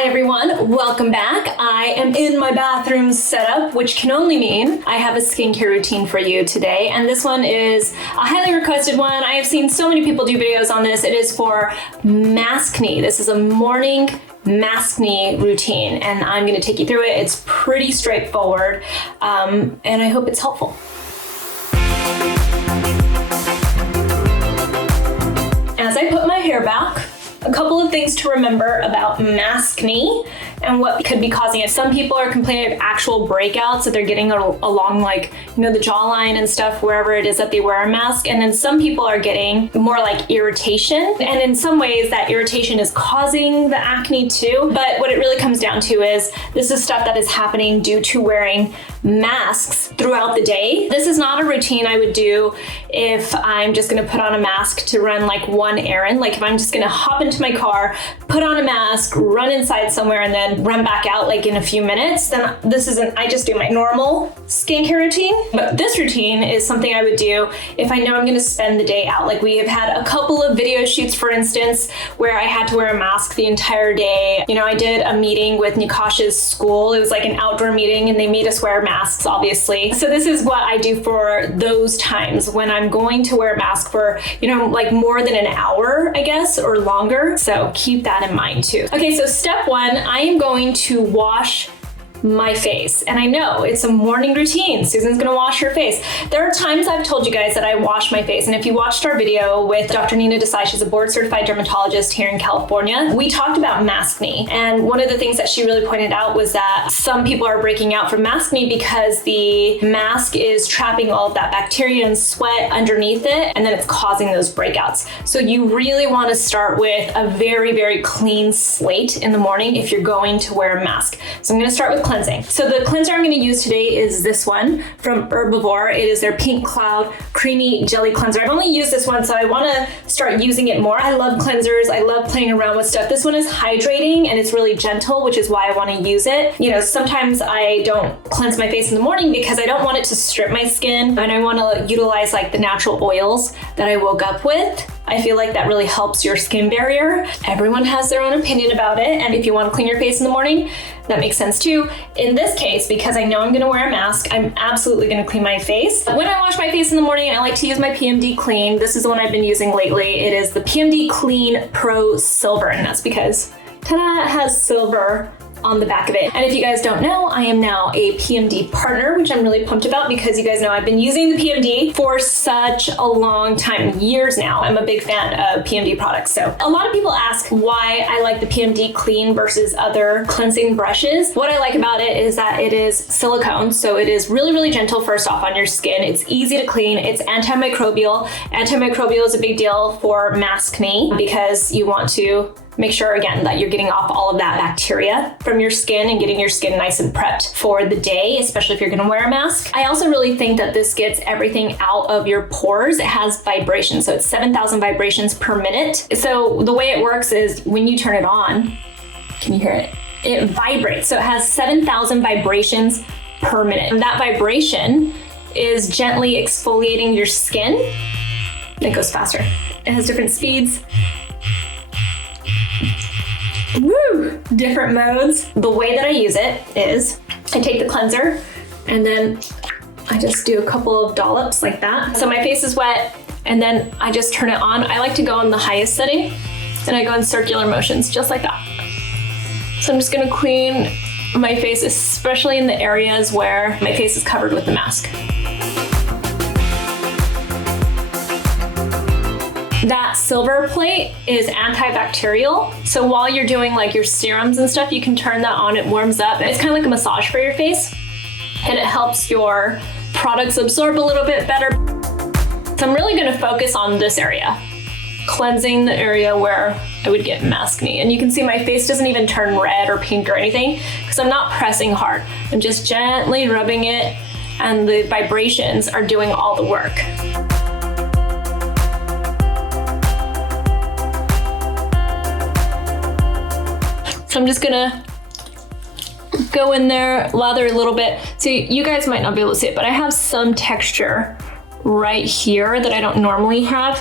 Hi everyone, welcome back. I am in my bathroom setup, which can only mean I have a skincare routine for you today. And this one is a highly requested one. I have seen so many people do videos on this. It is for Maskne. This is a morning Maskne routine, and I'm gonna take you through it. It's pretty straightforward, and I hope it's helpful. As I put my hair back, a couple of things to remember about Maskne and what could be causing it. Some people are complaining of actual breakouts that they're getting along, like, you know, the jawline and stuff wherever it is that they wear a mask. And then some people are getting more like irritation. And in some ways that irritation is causing the acne too. But what it really comes down to is this is stuff that is happening due to wearing masks throughout the day. This is not a routine I would do if I'm just gonna put on a mask to run like one errand. Like if I'm just gonna hop into my car, put on a mask, run inside somewhere, and then run back out like in a few minutes, then this isn't, I just do my normal skincare routine. But this routine is something I would do if I know I'm gonna spend the day out. Like we have had a couple of video shoots, for instance, where I had to wear a mask the entire day. You know, I did a meeting with Nikash's school. It was like an outdoor meeting and they made us wear masks, obviously. So this is what I do for those times when I'm going to wear a mask for, you know, like more than an hour, I guess, or longer. So keep that in mind too. Okay, so step one, I am going to wash my face. And I know it's a morning routine. Susan's gonna wash her face. There are times I've told you guys that I wash my face. And if you watched our video with Dr. Nina Desai, she's a board certified dermatologist here in California, we talked about Maskne. And one of the things that she really pointed out was that some people are breaking out from Maskne because the mask is trapping all of that bacteria and sweat underneath it, and then it's causing those breakouts. So you really wanna start with a very, very clean slate in the morning if you're going to wear a mask. So I'm gonna start with cleansing. So the cleanser I'm going to use today is this one from Herbivore. It is their Pink Cloud Creamy Jelly Cleanser. I've only used this one, so I want to start using it more. I love cleansers. I love playing around with stuff. This one is hydrating and it's really gentle, which is why I want to use it. You know, sometimes I don't cleanse my face in the morning because I don't want it to strip my skin, and I want to utilize like the natural oils that I woke up with. I feel like that really helps your skin barrier. Everyone has their own opinion about it, and if you want to clean your face in the morning, that makes sense too. In this case, because I know I'm gonna wear a mask, I'm absolutely gonna clean my face. When I wash my face in the morning, I like to use my PMD Clean. This is the one I've been using lately. It is the PMD Clean Pro Silver, and that's because ta-da, it has silver on the back of it. And if you guys don't know, I am now a PMD partner, which I'm really pumped about because you guys know I've been using the PMD for such a long time, years now. I'm a big fan of PMD products. So a lot of people ask why I like the PMD Clean versus other cleansing brushes. What I like about it is that it is silicone, so it is really, really gentle first off on your skin. It's easy to clean. It's antimicrobial. Antimicrobial is a big deal for Maskne because you want to make sure, again, that you're getting off all of that bacteria from your skin and getting your skin nice and prepped for the day, especially if you're gonna wear a mask. I also really think that this gets everything out of your pores. It has vibration, so it's 7,000 vibrations per minute. So the way it works is when you turn it on, can you hear it? It vibrates, so it has 7,000 vibrations per minute. And that vibration is gently exfoliating your skin. It goes faster. It has different speeds. Woo! Different modes. The way that I use it is I take the cleanser and then I just do a couple of dollops like that. So my face is wet and then I just turn it on. I like to go on the highest setting and I go in circular motions just like that. So I'm just gonna clean my face, especially in the areas where my face is covered with the mask. That silver plate is antibacterial. So while you're doing like your serums and stuff, you can turn that on, it warms up. It's kind of like a massage for your face and it helps your products absorb a little bit better. So I'm really gonna focus on this area, cleansing the area where I would get Maskne. And you can see my face doesn't even turn red or pink or anything because I'm not pressing hard. I'm just gently rubbing it and the vibrations are doing all the work. So I'm just gonna go in there, lather a little bit. So you guys might not be able to see it, but I have some texture right here that I don't normally have,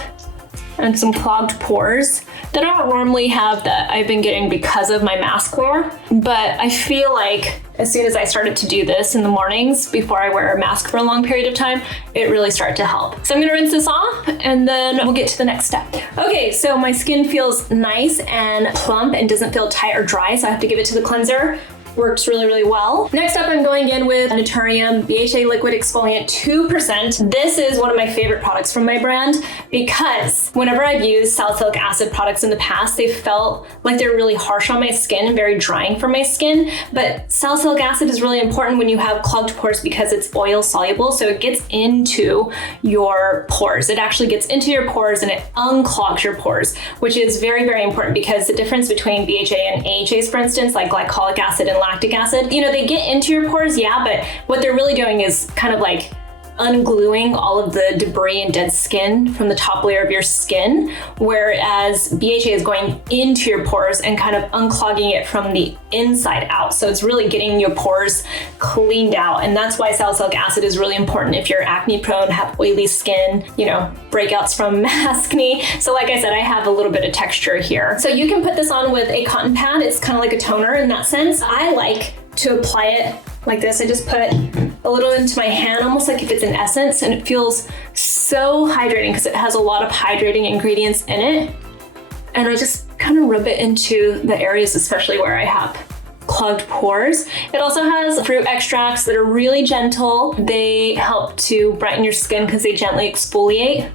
and some clogged pores that that I don't normally have that I've been getting because of my mask wear. But I feel like as soon as I started to do this in the mornings before I wear a mask for a long period of time, it really started to help. So I'm gonna rinse this off and then we'll get to the next step. Okay, so my skin feels nice and plump and doesn't feel tight or dry, so I have to give it to the cleanser. Works really, really well. Next up, I'm going in with Naturium BHA Liquid Exfoliant 2%. This is one of my favorite products from my brand because whenever I've used salicylic acid products in the past, they felt like they're really harsh on my skin and very drying for my skin. But salicylic acid is really important when you have clogged pores because it's oil soluble, so it gets into your pores. It actually gets into your pores and it unclogs your pores, which is very, very important because the difference between BHA and AHAs, for instance, like glycolic acid and lactic acid, you know, they get into your pores, yeah, but what they're really doing is kind of like ungluing all of the debris and dead skin from the top layer of your skin, whereas BHA is going into your pores and kind of unclogging it from the inside out. So it's really getting your pores cleaned out. And that's why salicylic acid is really important if you're acne prone, have oily skin, you know, breakouts from Maskne. So like I said, I have a little bit of texture here. So you can put this on with a cotton pad. It's kind of like a toner in that sense. I like to apply it like this. I just put a little into my hand, almost like if it's an essence, and it feels so hydrating because it has a lot of hydrating ingredients in it. And I just kind of rub it into the areas, especially where I have clogged pores. It also has fruit extracts that are really gentle. They help to brighten your skin because they gently exfoliate.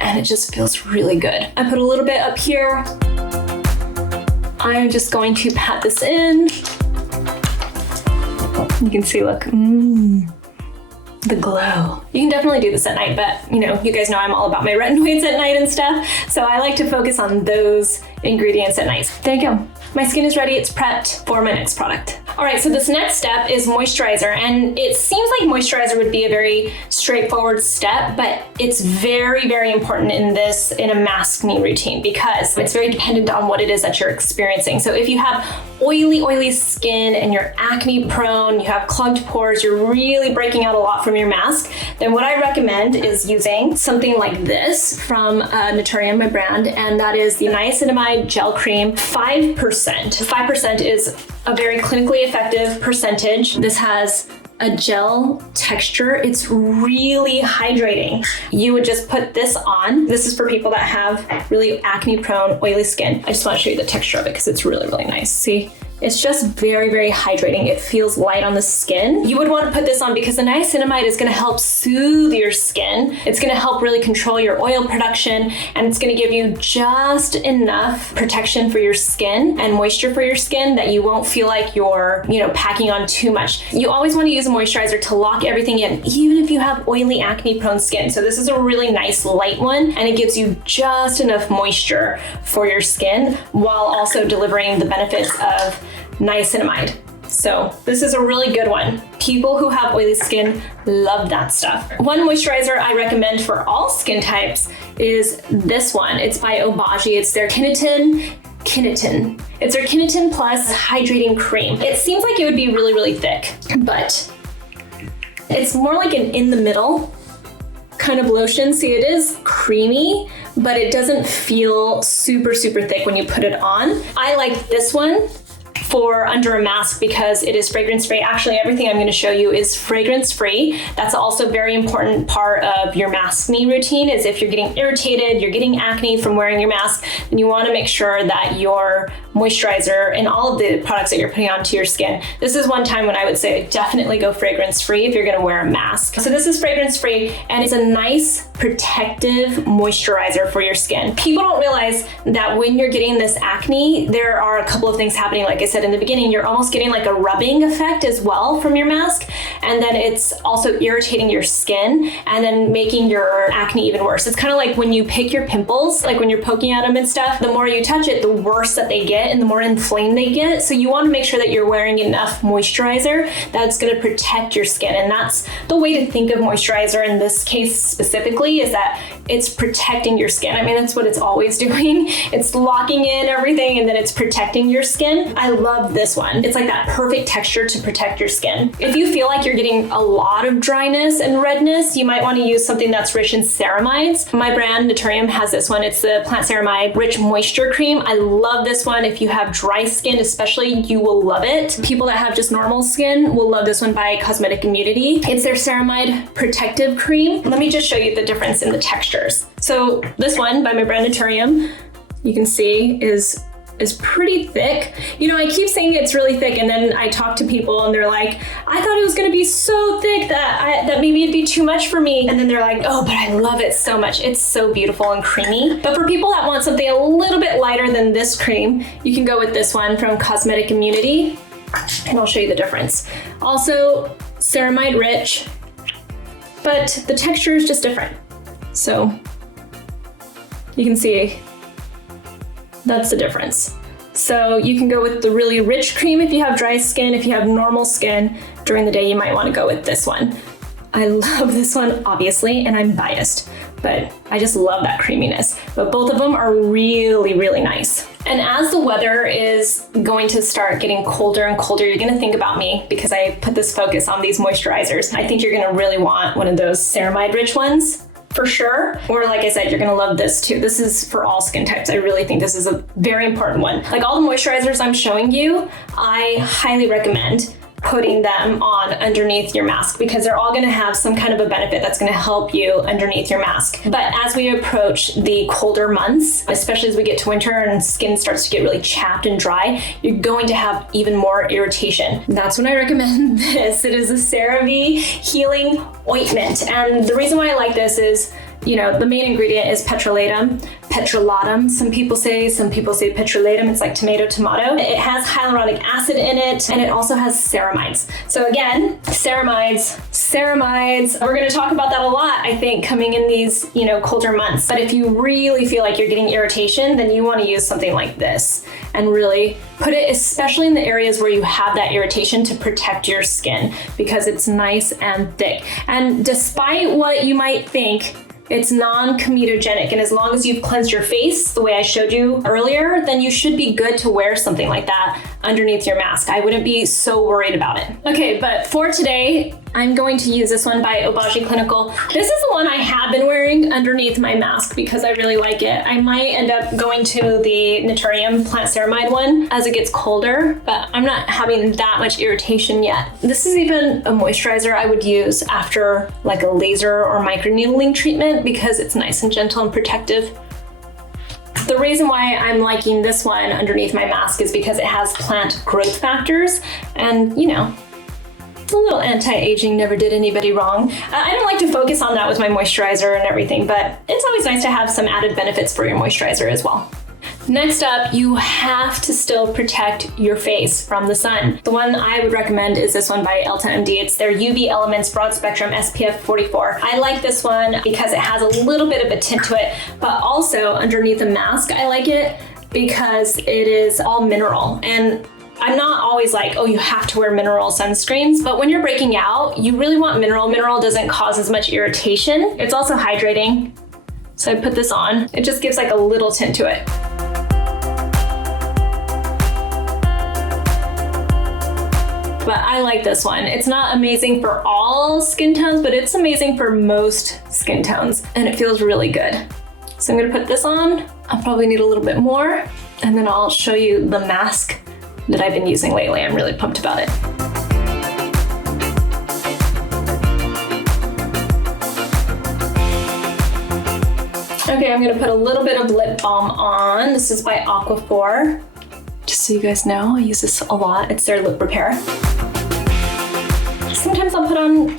And it just feels really good. I put a little bit up here. I'm just going to pat this in. You can see, look, the glow. You can definitely do this at night, but you know, you guys know I'm all about my retinoids at night and stuff. So I like to focus on those ingredients at night. There you go. My skin is ready, it's prepped for my next product. All right, so this next step is moisturizer, and it seems like moisturizer would be a very straightforward step, but it's very, very important in a Maskne routine because it's very dependent on what it is that you're experiencing. So if you have oily skin and you're acne prone, you have clogged pores, you're really breaking out a lot from your mask, then what I recommend is using something like this from Naturium, my brand, and that is the Niacinamide Gel Cream 5%. 5% is a very clinically effective percentage. This has a gel texture. It's really hydrating. You would just put this on. This is for people that have really acne prone, oily skin. I just want to show you the texture of it because it's really, really nice. See? It's just very, very hydrating. It feels light on the skin. You would want to put this on because the niacinamide is going to help soothe your skin. It's going to help really control your oil production, and it's going to give you just enough protection for your skin and moisture for your skin that you won't feel like you're, you know, packing on too much. You always want to use a moisturizer to lock everything in, even if you have oily, acne prone skin. So this is a really nice light one, and it gives you just enough moisture for your skin while also delivering the benefits of niacinamide. So this is a really good one. People who have oily skin love that stuff. One moisturizer I recommend for all skin types is this one. It's by Obagi. It's their Kinetin. It's their Kinetin Plus Hydrating Cream. It seems like it would be really, really thick, but it's more like an in the middle kind of lotion. See, it is creamy, but it doesn't feel super, super thick when you put it on. I like this one for under a mask because it is fragrance free. Actually, everything I'm going to show you is fragrance free. That's also a very important part of your Maskne routine, is if you're getting irritated, you're getting acne from wearing your mask, then you want to make sure that your moisturizer and all of the products that you're putting onto your skin. This is one time when I would say definitely go fragrance free if you're going to wear a mask. So this is fragrance free, and it's a nice protective moisturizer for your skin. People don't realize that when you're getting this acne, there are a couple of things happening. Like I said in the beginning, you're almost getting like a rubbing effect as well from your mask, and then it's also irritating your skin and then making your acne even worse. It's kind of like when you pick your pimples, like when you're poking at them and stuff, the more you touch it, the worse that they get and the more inflamed they get. So you want to make sure that you're wearing enough moisturizer that's going to protect your skin, and that's the way to think of moisturizer in this case specifically. specifically is that it's protecting your skin. I mean, that's what it's always doing. It's locking in everything and then it's protecting your skin. I love this one. It's like that perfect texture to protect your skin. If you feel like you're getting a lot of dryness and redness, you might want to use something that's rich in ceramides. My brand Naturium has this one. It's the Plant Ceramide Rich Moisture Cream. I love this one. If you have dry skin especially, you will love it. People that have just normal skin will love this one by Cosmetic Immunity. It's their Ceramide Protective Cream. Let me just show you the difference in the textures. So this one by my brand Naturium, you can see is pretty thick. You know, I keep saying it's really thick and then I talk to people and they're like, I thought it was gonna be so thick that maybe it'd be too much for me. And then they're like, oh, but I love it so much. It's so beautiful and creamy. But for people that want something a little bit lighter than this cream, you can go with this one from Cosmetic Immunity. And I'll show you the difference. Also, ceramide rich, but the texture is just different. So you can see that's the difference. So you can go with the really rich cream if you have dry skin. If you have normal skin during the day, you might want to go with this one. I love this one, obviously, and I'm biased, but I just love that creaminess. But both of them are really, really nice. And as the weather is going to start getting colder and colder, you're gonna think about me because I put this focus on these moisturizers. I think you're gonna really want one of those ceramide rich ones, for sure. Or like I said, you're gonna love this too. This is for all skin types. I really think this is a very important one. Like all the moisturizers I'm showing you, I highly recommend putting them on underneath your mask because they're all gonna have some kind of a benefit that's gonna help you underneath your mask. But as we approach the colder months, especially as we get to winter and skin starts to get really chapped and dry, you're going to have even more irritation. That's when I recommend this. It is a CeraVe Healing Ointment. And the reason why I like this is, you know, the main ingredient is petrolatum. Some people say petrolatum. It's like tomato. It has hyaluronic acid in it, and it also has ceramides. So again, ceramides. We're gonna talk about that a lot, I think, coming in these, you know, colder months. But if you really feel like you're getting irritation, then you wanna use something like this and really put it, especially in the areas where you have that irritation, to protect your skin because it's nice and thick. And despite what you might think, it's non-comedogenic, and as long as you've cleansed your face the way I showed you earlier, then you should be good to wear something like that underneath your mask. I wouldn't be so worried about it. Okay, but for today, I'm going to use this one by Obagi Clinical. This is the one I have been wearing underneath my mask because I really like it. I might end up going to the Naturium Plant Ceramide one as it gets colder, but I'm not having that much irritation yet. This is even a moisturizer I would use after like a laser or microneedling treatment because it's nice and gentle and protective. The reason why I'm liking this one underneath my mask is because it has plant growth factors, and you know, a little anti-aging never did anybody wrong. I don't like to focus on that with my moisturizer and everything, but it's always nice to have some added benefits for your moisturizer as well. Next up, you have to still protect your face from the sun. The one I would recommend is this one by Elta MD. It's their UV Elements Broad Spectrum SPF 44. I like this one because it has a little bit of a tint to it, but also underneath the mask, I like it because it is all mineral. And I'm not always like, oh, you have to wear mineral sunscreens, but when you're breaking out, you really want mineral. Mineral doesn't cause as much irritation. It's also hydrating. So I put this on. It just gives like a little tint to it. But I like this one. It's not amazing for all skin tones, but it's amazing for most skin tones, and it feels really good. So I'm gonna put this on. I'll probably need a little bit more, and then I'll show you the mask that I've been using lately. I'm really pumped about it. Okay, I'm gonna put a little bit of lip balm on. This is by Aquaphor. Just so you guys know, I use this a lot. It's their lip repair. Sometimes I'll put on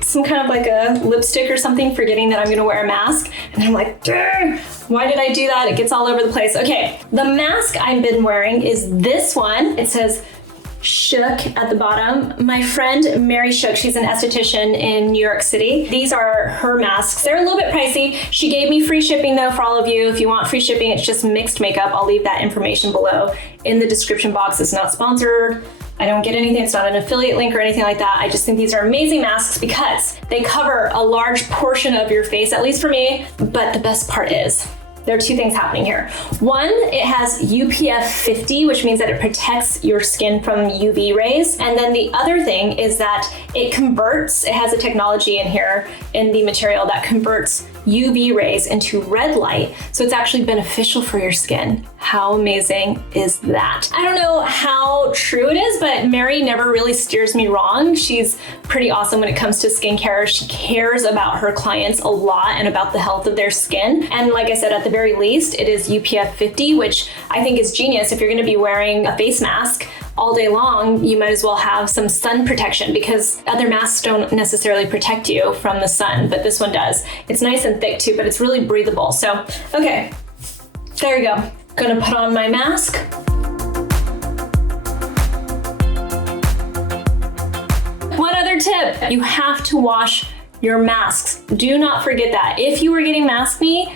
some kind of like a lipstick or something, forgetting that I'm gonna wear a mask. And I'm like, Durr, why did I do that? It gets all over the place. Okay, the mask I've been wearing is this one. It says Shook at the bottom. My friend Mary Shook, she's an esthetician in New York City. These are her masks. They're a little bit pricey. She gave me free shipping though for all of you. If you want free shipping, it's just mixed makeup. I'll leave that information below in the description box. It's not sponsored. I don't get anything, it's not an affiliate link or anything like that. I just think these are amazing masks because they cover a large portion of your face, at least for me. But the best part is, there are two things happening here. One, it has UPF 50, which means that it protects your skin from UV rays. And then the other thing is that it has a technology in here in the material that converts UV rays into red light. So it's actually beneficial for your skin. How amazing is that? I don't know how true it is, but Mary never really steers me wrong. She's pretty awesome when it comes to skincare. She cares about her clients a lot and about the health of their skin. And like I said, at the very least, it is UPF 50, which I think is genius. If you're gonna be wearing a face mask all day long, you might as well have some sun protection because other masks don't necessarily protect you from the sun, but this one does. It's nice and thick too, but it's really breathable. So, okay, there you go. Gonna put on my mask. One other tip, you have to wash your masks. Do not forget that. If you were getting Maskne,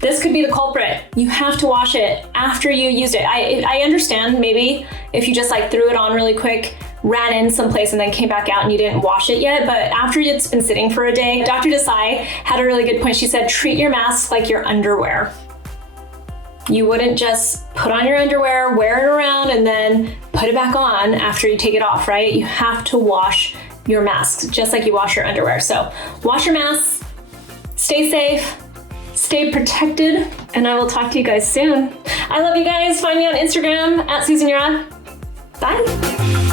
this could be the culprit. You have to wash it after you used it. I understand maybe if you just like threw it on really quick, ran in someplace and then came back out and you didn't wash it yet, but after it's been sitting for a day, Dr. Desai had a really good point. She said, treat your mask like your underwear. You wouldn't just put on your underwear, wear it around, and then put it back on after you take it off, right? You have to wash your masks just like you wash your underwear. So wash your masks, stay safe, stay protected, and I will talk to you guys soon. I love you guys. Find me on Instagram @SusanYura. Bye.